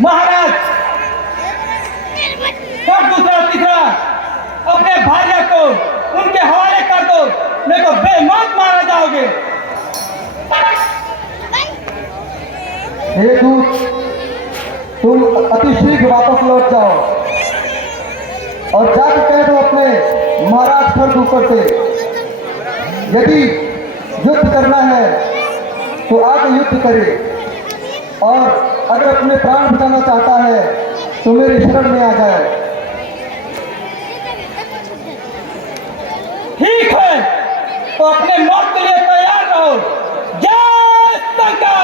महाराज सब दूसरा तीसरा अपने भार्या को उनके हवाले कर दो, नहीं तो बेमौत मारा जाओगे। हे दूत, तुम अति शीघ्र वापस लौट जाओ और जाकर कह दो अपने महाराज खर्द ऊपर से, यदि युद्ध करना है तो आगे युद्ध करे, और अगर अपने प्राण बचाना चाहता है तो मेरे शरण में आ जाए। ठीक है, तो अपने मौत के लिए तैयार रहो। जय शंकर।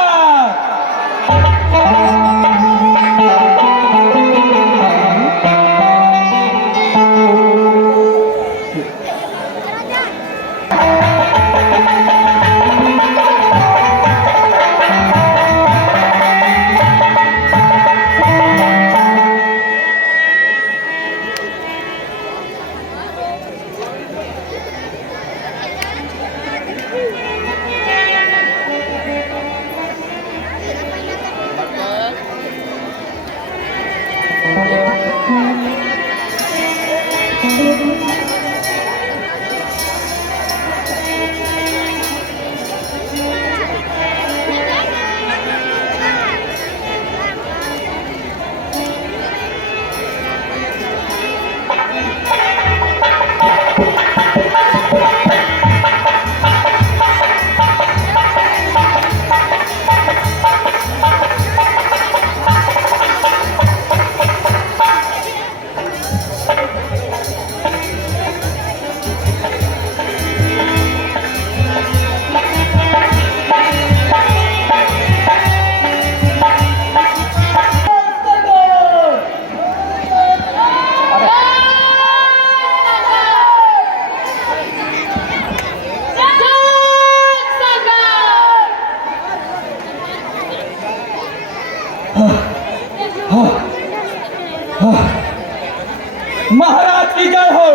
महाराज की जय हो।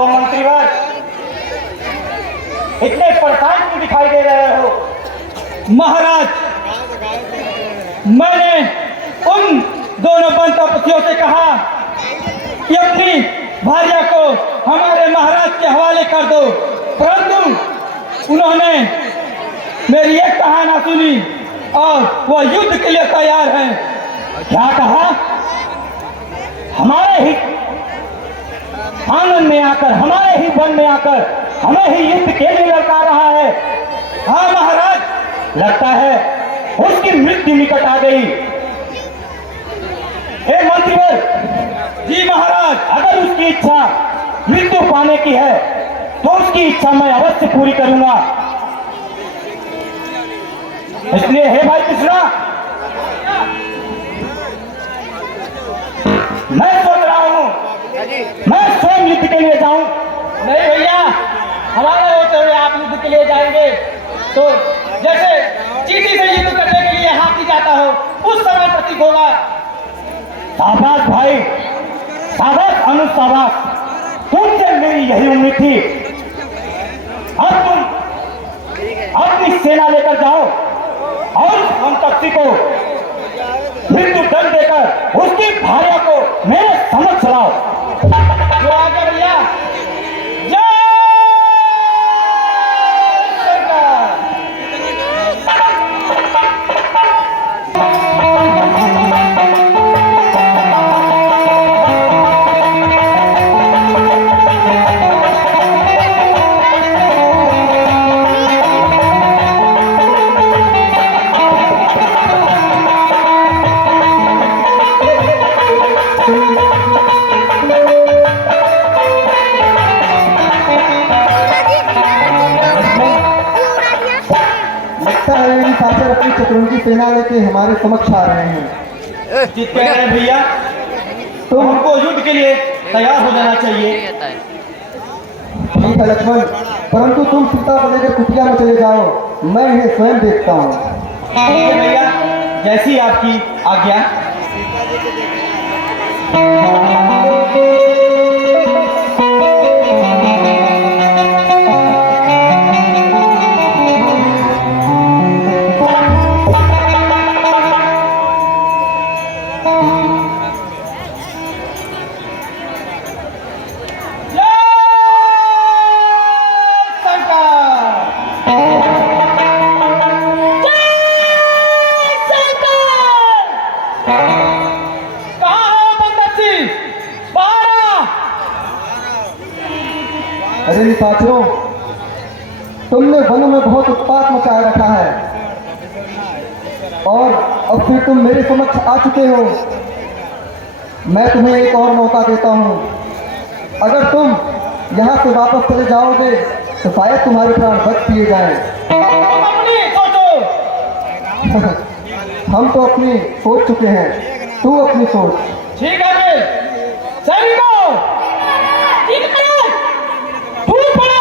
मंत्रीवर, इतने परेशान क्यों दिखाई दे रहे हो? महाराज, मैंने उन दोनों बन तपस्वियों से कहा कि अपनी भार्या को हमारे महाराज के हवाले कर दो, परंतु उन्होंने मेरी एक कहा ना सुनी और वो युद्ध के लिए तैयार हैं। क्या कहा? हमारे ही आंगन में आकर, हमारे ही वन में आकर हमें ही युद्ध के लिए लड़का रहा है। हाँ महाराज, लगता है उसकी मृत्यु निकट आ गई। हे मंत्रीवर। जी महाराज। अगर उसकी इच्छा मृत्यु पाने की है तो उसकी इच्छा मैं अवश्य पूरी करूंगा। इसलिए हे भाई कृष्णा, मैं सोच रहा हूं मैं स्वयं युद्ध के लिए जाऊं। नहीं भैया, हमारे होते हुए आप युद्ध के लिए जाएंगे तो जैसे चींटी से युद्ध करने के लिए हाथी जाता हो, उस समय प्रतीक होगा। शाबाश भाई, शाबाश अनुज, शाबाश। तुमसे मेरी यही उम्मीद थी। अब तुम अपनी सेना लेकर जाओ और हम तख्ती को मृत्यु दंड देकर उसकी भार्या को मेरे समक्ष लाओ। जो आगे भैया। जय शंकर। अपनी चतुरंगी सेना लेके हमारे समक्ष आ रहे हैं। जीत कह रहे हैं भैया, तो हमको युद्ध के लिए तैयार हो जाना चाहिए। ठीक है लक्ष्मण, परंतु तुम सीता को लेकर कुटिया में चले जाओ, मैं इन्हें स्वयं देखता हूँ। ठीक है भैया, जैसी आपकी आज्ञा। मेरे साथियों, तुमने वन में बहुत उत्पात मचा रखा है और अब फिर तुम मेरे समक्ष आ चुके हो। मैं तुम्हें एक और मौका देता हूँ। अगर तुम यहाँ से वापस चले जाओगे तो शायद तुम्हारे प्राण बच दिए जाएं। तुम अपनी सोचो। हम तो अपनी सोच चुके हैं, तू अपनी सोच। ठीक है फिर सैनिकों, ठीक है, टूट पड़ो।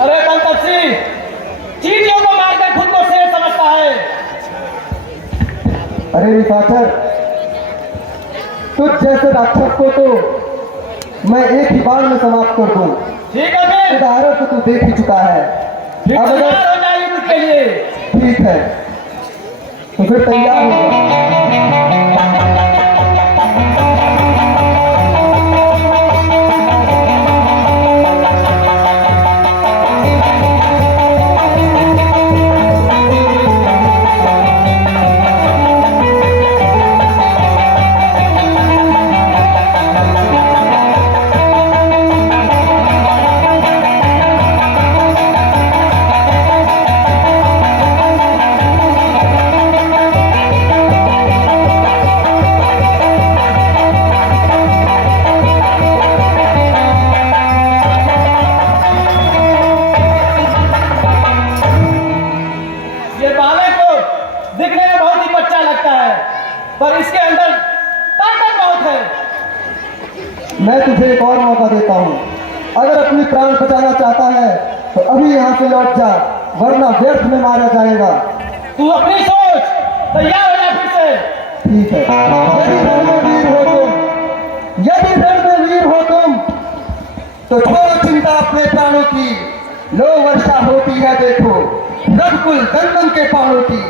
अरे बंदसी, चींटियों को मारकर खुद को शेर समझता है। अरे निशाचर, तुझ जैसे राक्षस को तो मैं एक ही बार में समाप्त कर दूं। ठीक है फिर उदाहरण तो तू देख ही चुका है। अब तैयार अगर हो जाइए मुझके लिए। ठीक है तो फिर तैयार हो जा। ये बालक को दिखने में बहुत ही बच्चा लगता है, पर इसके अंदर ताकत बहुत है। मैं तुझे एक और मौका देता हूँ। अगर अपनी प्राण बचाना चाहता है तो अभी यहाँ से लौट जा, वरना व्यर्थ में मारा जाएगा। तू अपनी सोच, तैयार हो जा फिर से। ठीक है। यदि रण में वीर हो तुम, यदि रण में वीर हो तुम, तो छोड़ो चिंता अपने प्राणों की। लो वर्षा होती है देखो, रघुकुल दंदन के प्राणों की।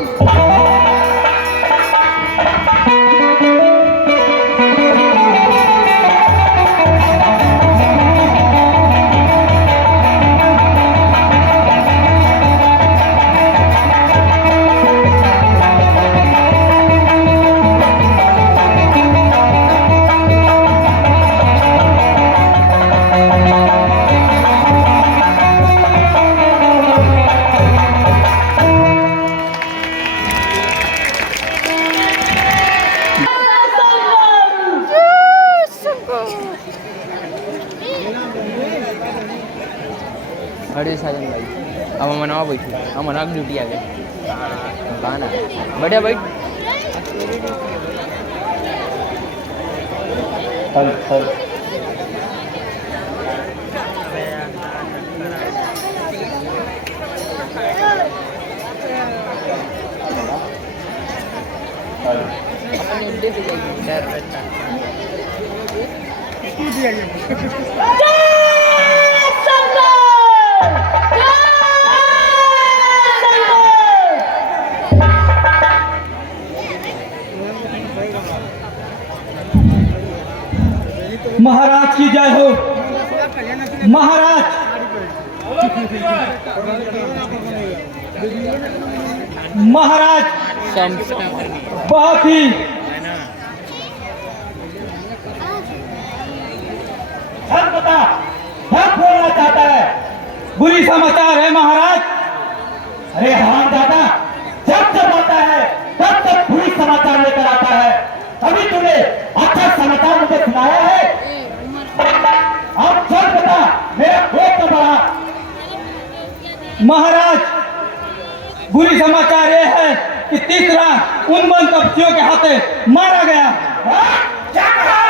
अरे साजन भाई अब मनावा बैठू हम मना ड्यूटी आ गए कहाँ ना बढ़िया बैठ अपने उद्देश्य पे जाएगी डर महाराज की जय हो। महाराज, महाराज बहुत ही बता सब बोलना चाहता है। बुरी समाचार है महाराज। अरे हाँ दादा, जब जब आता है तब तब बुरी समाचार लेकर आता है। अभी तूने अच्छा समाचार मुझे सुनाया है। अब चल बता, मेरा पेट तो बढ़ा। महाराज, बुरी समाचार ये है कि तीसरा उन वन पक्षियों के हाथे मारा गया। क्या कहा?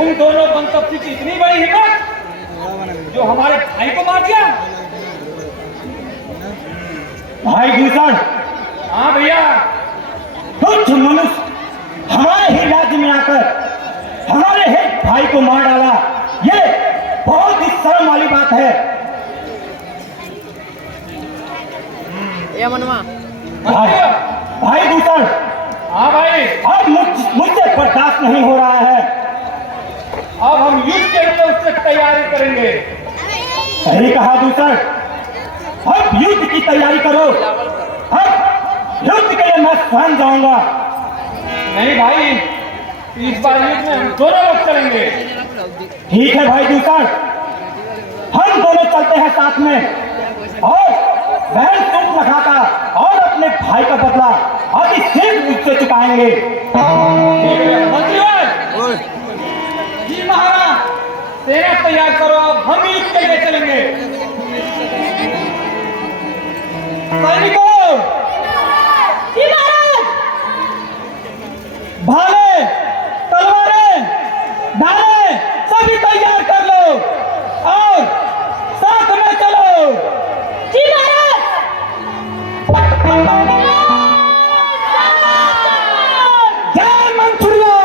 उन दोनों वन पक्षी की इतनी बड़ी हिम्मत जो हमारे भाई को मार दिया। भाई भूषण। हाँ भैया, कुछ मनुष्य हमारे ही राज्य में आकर को मार डाला, ये बहुत ही शर्म वाली बात है। ये मनवा भाई दूसर, हाँ भाई, अब मुझसे बर्दाश्त नहीं हो रहा है। अब हम युद्ध के लिए उससे तैयारी करेंगे। सही कहा दूसर, अब युद्ध की तैयारी करो। अब युद्ध के लिए मैं स्वयं जाऊंगा। नहीं भाई, इस बार युद्ध में हम दोनों लोग चलेंगे। ठीक है भाई दूसर, हम दोनों चलते हैं साथ में और बहन तुम लखाता और अपने भाई का बदला अभी सिर्फ मुझसे चुकाएंगे। मंत्रीवर जी महाराज, सेना तैयार करो, अब हम युद्ध के लिए चलेंगे। सैनिकों, भाले, तलवारें, ढाले सभी तैयार कर लो और साथ में चलो। जी महाराज। जय मंचूरिया।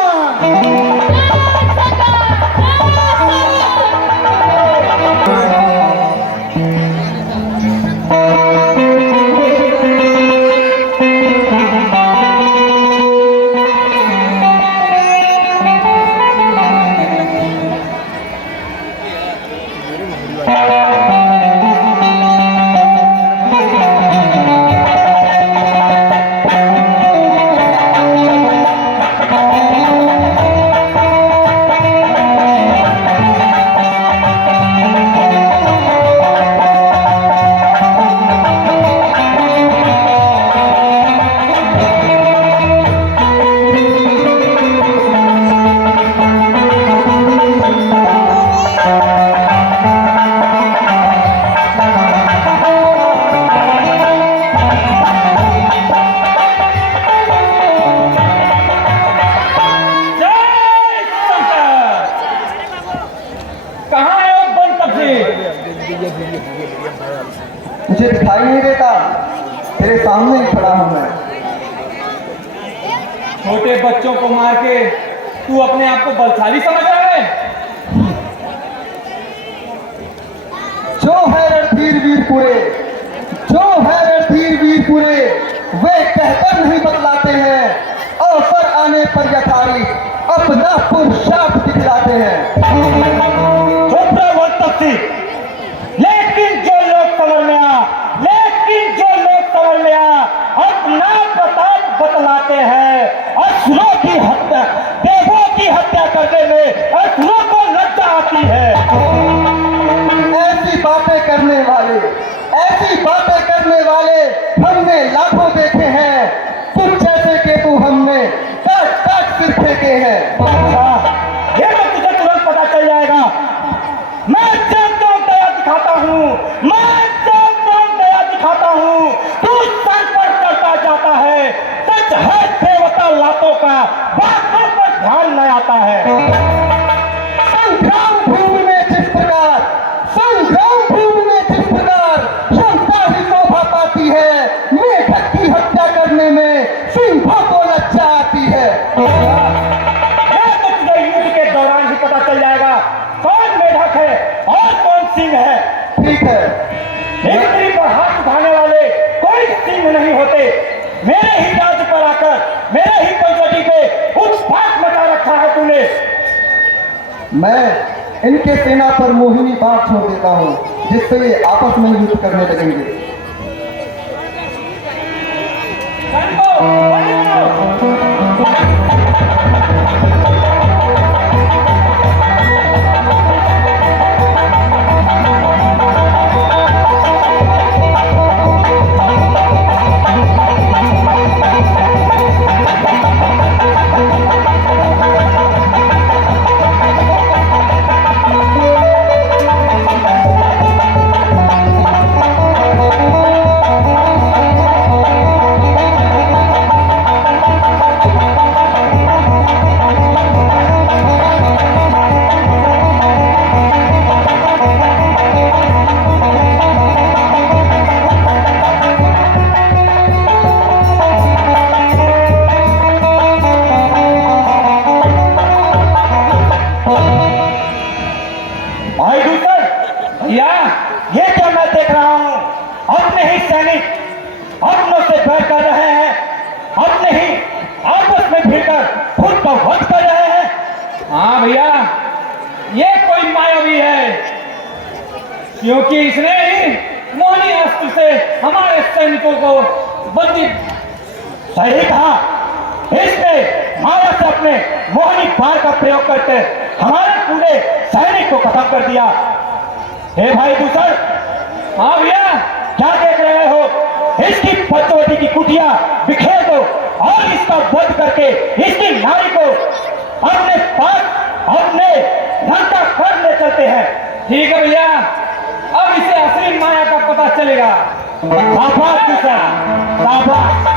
मुझे दिखाई नहीं देता, तेरे सामने ही खड़ा हूं मैं। छोटे बच्चों को मार के तू अपने आप को बलशाली समझ रहा है? जो है रणधीर वीरपुरे, जो है रणधीर वीरपुरे, वे कहकर नहीं बतलाते हैं, अवसर आने पर यथारी अपना पुरुषार्थ दिखलाते हैं। चुप रहो वक्तव्य, लेकिन जो लोग समझ में आ, लेकिन जो लोग समझ में आ, अपना प्रताप बतलाते हैं। असुरों की हत्या, देवों की हत्या करने में असुरों को लज्जा आती है। ऐसी बातें करने वाले, ऐसी बातें करने वाले हमने लाखों देखे हैं, कुछ जैसे केतु हमने काट काट सिर फेंके हैं। ये तो तुझे तुरंत पता चल जाएगा। मैं जब तो दया दिखाता हूँ, मैं जब तो दया दिखाता हूँ, तू सर पर चढ़ता जाता है। सच है देवता लातों का, बातों पर ध्यान न आता है। संग्राम भूमि में जिस प्रकार, संग्राम भूमि में जिस प्रकार क्षमता ही शोभा पाती है, मेढक की हत्या करने में सिंहों को लज्जा आती है। ये तो तुझे युद्ध के दौरान ही पता चल जाएगा कौन मेढक है और कौन सिंह है। ठीक है, हिंदुस्तानी पर हाथ उठाने वाले कोई सिंह नहीं होते। मेरे ही राज्य पर आकर, मेरे ही पंचवटी पे उत्पात मचा रखा है तूने। मैं इनके सेना पर मोहिनी बाण छोड़ देता हूँ, जिससे ये आपस में युद्ध करने लगेंगे। अपनों से बैर कर रहे हैं, अपने ही आपस में भिड़कर खुद को वध कर रहे हैं। हाँ भैया, ये कोई मायावी है, क्योंकि इसने ही मोहनी अस्त्र से हमारे सैनिकों को बंदी। सही कहा, इसने माया से अपने मोहनी बाण का प्रयोग करके हमारे पूरे सैनिक को खत्म कर दिया। हे भाई दूसर, हाँ भैया, क्या देख रहे हो? इसकी पद्मवती की कुटिया बिखेर दो और इसका वध करके इसकी नारी को अपने पास अपने लंका कर ले चलते हैं। ठीक है भैया, अब इसे असली माया का पता चलेगा। शाबाश दूसर, शाबाश।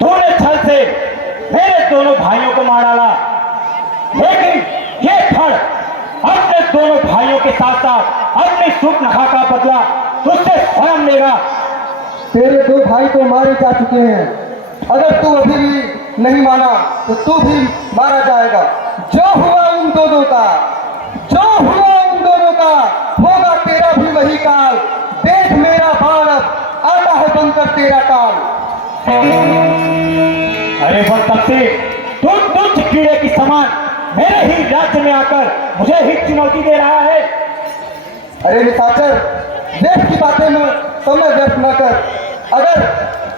तूने छल से मेरे दोनों भाइयों को मार डाला, लेकिन ये फल अपने दोनों भाइयों के साथ साथ अपनी सुपनखा का बदला तुझसे स्वयं लेगा। तेरे दो भाई तो मारे जा चुके हैं, अगर तू अभी भी नहीं माना तो तू भी मारा जाएगा। जो हुआ उन दोनों का, जो हुआ उन दोनों का, होगा तेरा भी वही काल। देख मेरा बाण अब आता है बनकर तेरा काल। अरे बदतमीज, तू तुझ कीड़े की समान मेरे ही राज्य में आकर मुझे ही चुनौती दे रहा है। अरे निशाचर, देश की बातें में समय व्यर्थ न कर। अगर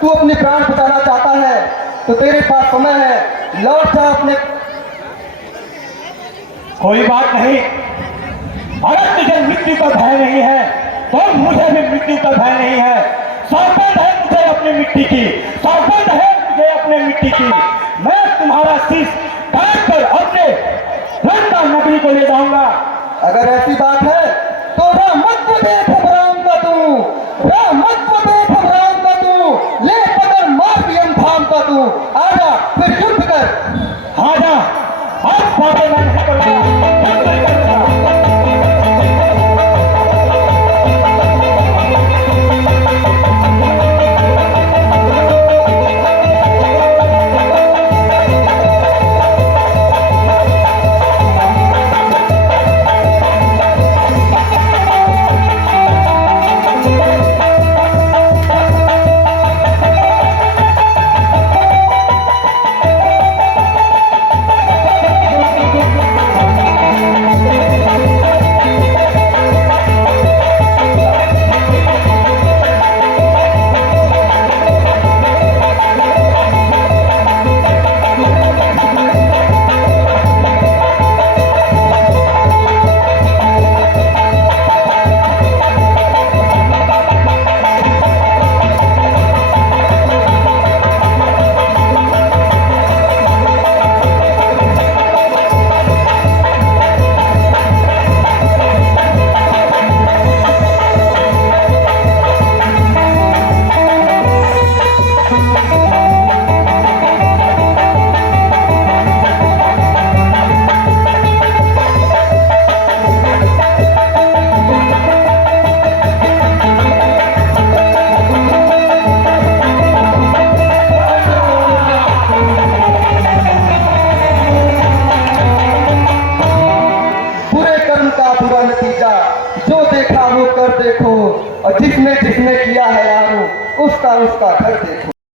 तू अपने प्राण बचाना चाहता है तो तेरे पास समय है, लौट जा अपने। कोई बात नहीं, अगर तुझे मृत्यु का भय नहीं है तो मुझे भी मृत्यु का भय नहीं है। सौगंध है मुझे अपनी मिट्टी की, सौगंध है मुझे अपने मिट्टी की। मैं तुम्हारा शीश काट कर अपने लंका नगरी को ले जाऊंगा। अगर ऐसी बात है तो रहमत देख राम का तू, रहमत देख राम का तू, ले पकड़ मार दियम थाम का तू। आजा फिर युद्ध कर। आजा, आज बातें मैं नहीं करूंगा। देखो और जिसने जिसने किया है यारो उसका घर देखो।